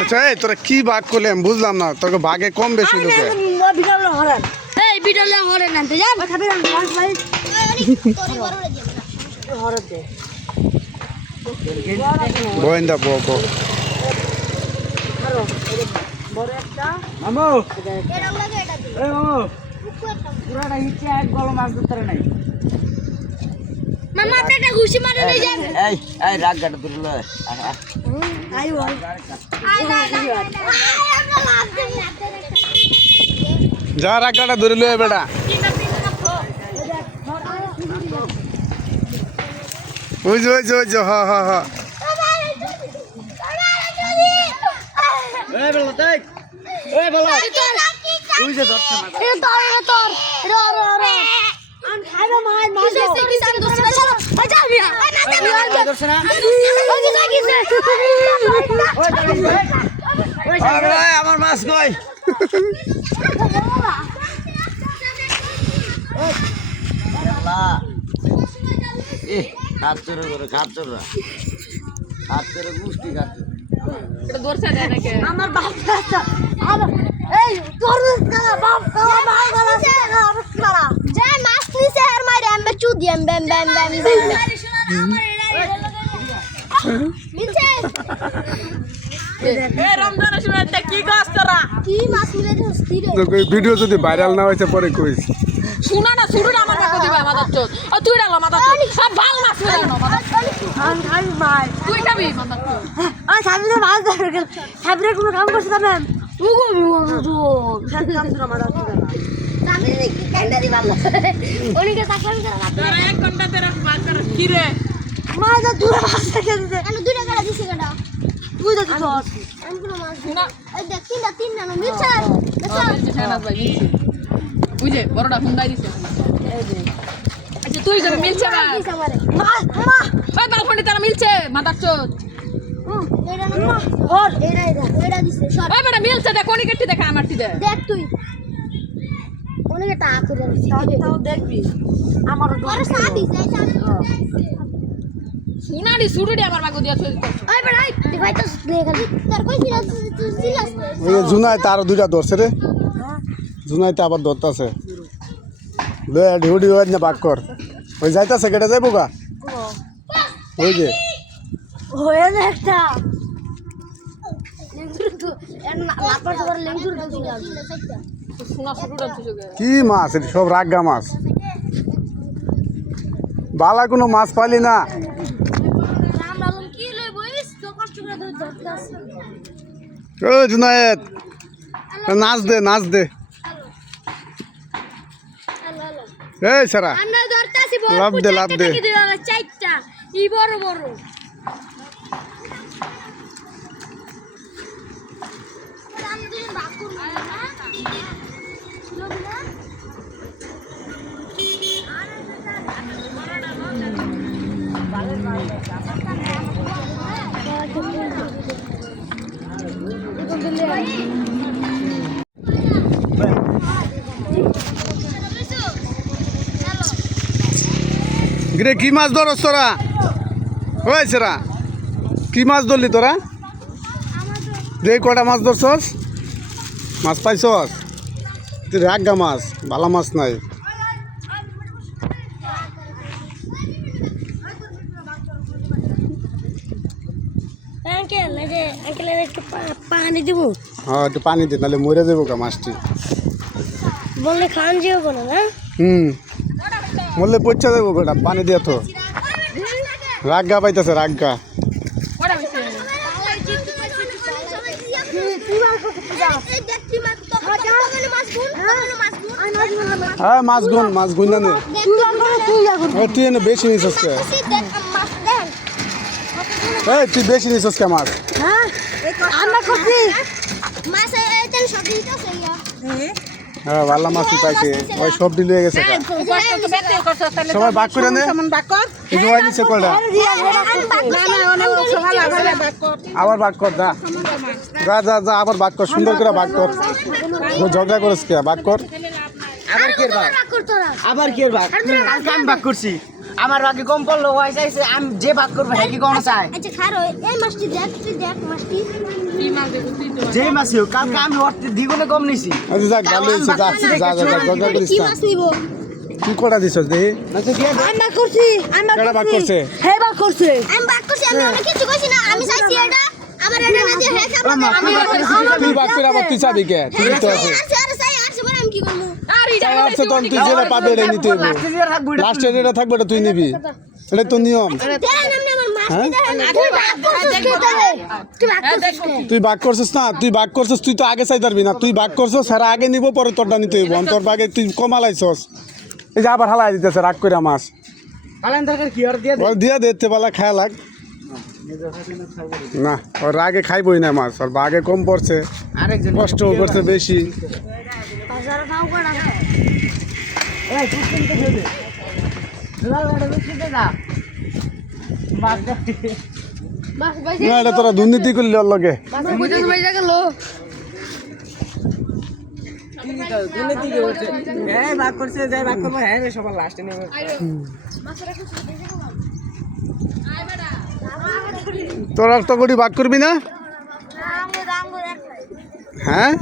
আচ্ছা এই তোরা কি ভাগ করলে? আমি বুঝলাম না। তোকে ভাগে কম বেশি ঢুকে। এই বিড়ালে হরে না তো যান। গোয়েন্দা বকো। মামু এরকম লাগে এটা দিই এ মামু। পুরাটা হিচ্ছে এক গল মাছ ধরতে নাই। মামা একটা ঘুষি মারে নিয়ে যান। এই এই রাগ গাটা ধরে লয় আই বল যা রাগাটা ধরে লয়ে বেটা। ওই যে ওই যে ওই যে হ হ হ। এই বলো দেখ। এই বলো। তুই যে ধরছ না। এ তোর এ তোর। র র র আন খাইবা মাই মাই আমার মাছ কই গুষ্টি কাচ্চর আমার বাপ এই তোর কালা বাপ কালা মা কালা কালা কালা যে মাছ নিছে আর মাছ মিলে ধরছি রে? তোকে ভিডিও যদি ভাইরাল না হয়েছে পরে কইস। শুনা না শুরুটা আমার কাছে দিবা মাদার চোদ। ও তুই ডালো মাদার চোদ। সব ভালো মাছ না মাদার তুই খাবি মাদার চোদ? ধরে গেল। কোনো কাম করছ না ম্যাম। উগো বিমো তো কাম ধরে মাছ ধরে সামনে কি ক্যান্ডারি বাংলা ওনিকে তাকাবি করে রাত তোরা এক ঘণ্টা তেরা মাছ কর। কি রে? মাছ দূরে মাছ থেকে দিতে কেন দূরে করে দিছে কেডা? তুই তো দিছ আমি কোনো মাছ শুনা এই দেখ তিনটা তিন না মিলছে দেখছ শেনাজ ভাই মিলছে বুঝে বড়টা হুন্ডাই দিছে। আচ্ছা তুই যাবে মিলছে না দিছে মা মা। ওই তারা মিলছে মাদার চোদ। এটা না মা। ওর এটা এটা এটা দিছে সর। ওই বেটা মিলছে দেখ কোনি কেটে দেখা আমার টিদে দেখ তুই। অনেকে টাকা করে তাও দেখবি। আমার শুনাডি শুরুডি আমার মাগো দিয়া চোদ ওই বেড়া এই ভাই তো দেখলি তার কই ছিল? ছিল? ওই জুনাই তার দুইটা ধরছে রে। জুনাইতে আবার ধরতাছে। লয়ে ঢিউডি ওই না ভাগ কর। ওই যাইতাছে কেটে যাইবো গা। ওই যে। হয়ে একটা। কি? মাছ? এটি সব রাগা মাছ। বালা কোনো মাছ পালি না। জুনায়েদ নাচ দে নাচ দে। এই সারা। লাভ দে, লাভ দে। চারটা। ই বড় বড়। গিরে কি মাছ ধরস তোরা? ওই সেরা কি মাছ ধরলি তোরা? দে কটা মাছ ধরছস? মাছ পাইছস? তুই রাগা মাছ ভালো মাছ নাই। পানি দিব। হ্যাঁ একটু পানি দে নাহলে মরে যাব গা মাছটি। বললে খান যেও কোনো না? হুম। মরলে পচা দেবো বেটা পানি দিয়ে তো। রাগা পাইতেছে রাগা হ্যাঁ মাছ গুন মাছ গুন না তুই এনে বেশি নিস আজকে। এই তুই বেশি নিস আজকে মাছ। আমরা করছি। মাছ এই সব দিতে আছে হ্যাঁ ভালো মাছ পাইছে। ওই সব ডিল হয়ে গেছে। সবাই ভাগ করে নে। এই যে ওই নিচে কয়টা আবার ভাগ কর যা। যা যা যা আবার ভাগ কর সুন্দর করে ভাগ কর। ও ঝগড়া করিস কে? ভাগ কর। আবার কি ভাগ আবার কি ভাগ আমি ভাগ করছি আমার বাকি কম পড়ল ওয়াই চাইছে আমি যে ভাগ করব হ্যাঁ কি কোনো চাই আচ্ছা খারো এই মাছটি দেখ তুই দেখ মাছটি। মাছ হোক কালকে আমি ওর দ্বিগুণে কম নিছি। আচ্ছা যাক ভালো হয়েছে যা যা যা যা গজা করিস কি মাছ নিব? তুই কটা দিছস দেখি না তো দিয়ে দে। আমি বাক করছি আমি কেডা বাক করছে। হ্যাঁ করছে। আমি বাক করছি আমি অনেক কিছু কইছি না আমি চাইছি এটা আমার এটা না যে হ্যাঁ খাব আমি তুই বাক করে আবার তুই চাবি কে? তুই তো আছে আর আর চাই আর মানে আমি কি করব আসছে তখন তুই যেটা পাবি এটা নিতে হইব লাস্টে এটা থাকবে এটা তুই নিবি। এটা তো নিয়ম। হ্যাঁ? দেন তুই বাক করছিস বাক করছিস না তুই বাক করছিস তুই তো আগে চাই পারবি না। তুই বাক করছিস সারা আগে নিব পরে তোরটা নিতে হইব। তোর বাগে তুই কমালাইছস। এই যে আবার হালাই দিতেছে রাগ করে মাছ। দিয়ে দেখতে পালা খায় লাগ। না ওর আগে খাইবই না মাছ ওর বাগে কম পড়ছে। আরেকজন কষ্ট করছে বেশি বাজারে নাও করা এই তুই কিনতে দেবে লাল এটা তোরা দুর্নীতি করলি ওর লগে। বুঝে ভাই গেল দুর্নীতি কি হচ্ছে ভাগ করছে যাই ভাগ করব। হ্যাঁ রে সবার লাস্টে নেবে। তোর করি বাক করবি না? হ্যাঁ?